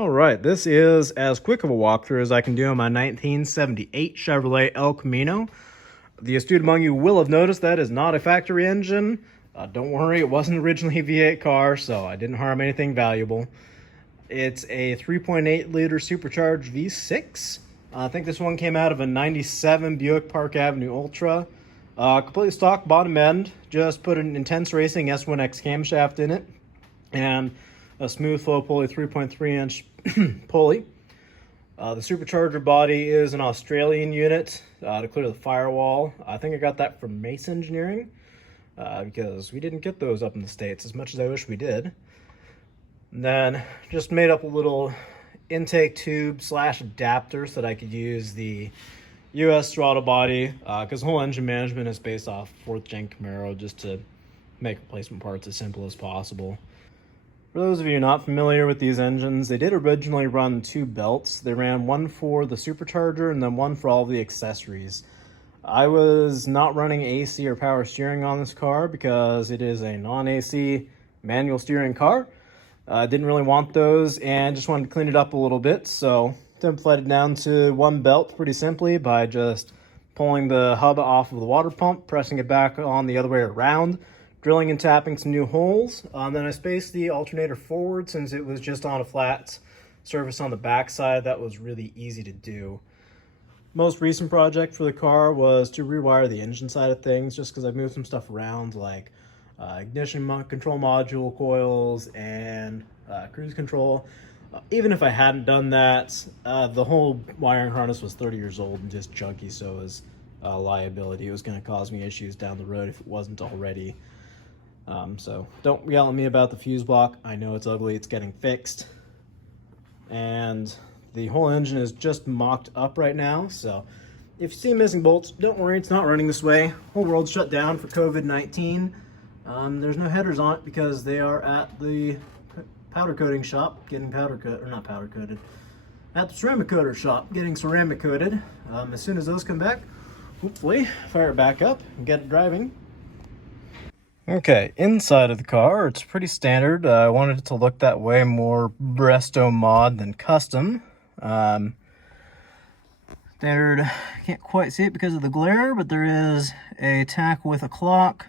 All right, this is as quick of a walkthrough as I can do on my 1978 Chevrolet El Camino. The astute among you will have noticed that is not a factory engine. Don't worry, it wasn't originally a V8 car, so I didn't harm anything valuable. It's a 3.8 liter supercharged V6. I think this one came out of a 97 Buick Park Avenue Ultra. Completely stock bottom end, just put an Intense Racing S1X camshaft in it, and a Smoothflow Pulley 3.3 inch pulley. The supercharger body is an Australian unit to clear the firewall. I think I got that from Mace Engineering because we didn't get those up in the States as much as I wish we did. And then just made up a little intake tube / adapter so that I could use the US throttle body because the whole engine management is based off 4th Gen Camaro, just to make replacement parts as simple as possible. For those of you not familiar with these engines, they did originally run 2 belts. They ran one for the supercharger and then one for all the accessories. I was not running AC or power steering on this car because it is a non-AC manual steering car. I didn't really want those and just wanted to clean it up a little bit, so simplified it down to 1 belt pretty simply by just pulling the hub off of the water pump, pressing it back on the other way around, drilling and tapping some new holes. Then I spaced the alternator forward since it was just on a flat surface on the backside. That was really easy to do. Most recent project for the car was to rewire the engine side of things, just because I've moved some stuff around, like ignition control module coils and cruise control. Even if I hadn't done that, the whole wiring harness was 30 years old and just junky, so it was a liability. It was going to cause me issues down the road if it wasn't already. So don't yell at me about the fuse block. I know it's ugly, it's getting fixed. And the whole engine is just mocked up right now, so if you see missing bolts, don't worry, it's not running this way. Whole world's shut down for COVID-19. There's no headers on it because they are at the powder coating shop getting powder coated, or not powder coated, at the ceramic coater shop getting ceramic coated. As soon as those come back, hopefully fire it back up and get it driving. Okay, inside of the car, it's pretty standard. I wanted it to look that way, more Bresto mod than custom. Standard, can't quite see it because of the glare, but there is a tack with a clock.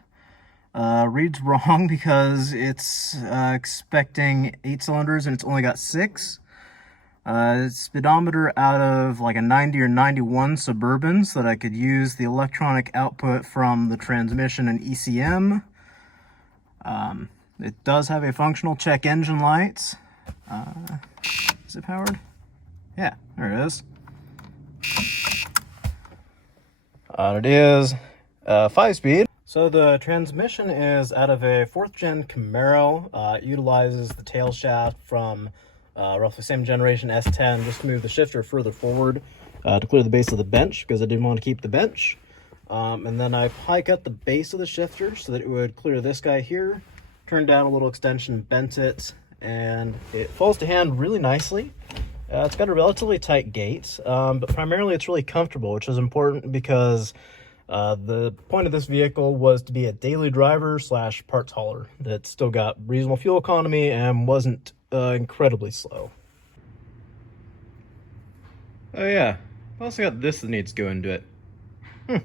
Reads wrong because it's expecting 8 cylinders and it's only got 6. Speedometer out of like a 90 or 91 Suburban so that I could use the electronic output from the transmission and ECM. It does have a functional check engine light. Is it powered? Yeah, there it is. It is 5-speed. So the transmission is out of a 4th Gen Camaro. It utilizes the tail shaft from roughly same generation S10, just to move the shifter further forward to clear the base of the bench because I didn't want to keep the bench. And then I high cut the base of the shifter so that it would clear this guy here, turned down a little extension, bent it, and it falls to hand really nicely. It's got a relatively tight gate, but primarily it's really comfortable, which is important because the point of this vehicle was to be a daily driver / parts hauler that still got reasonable fuel economy and wasn't incredibly slow. Oh yeah, I've also got this that needs to go into it.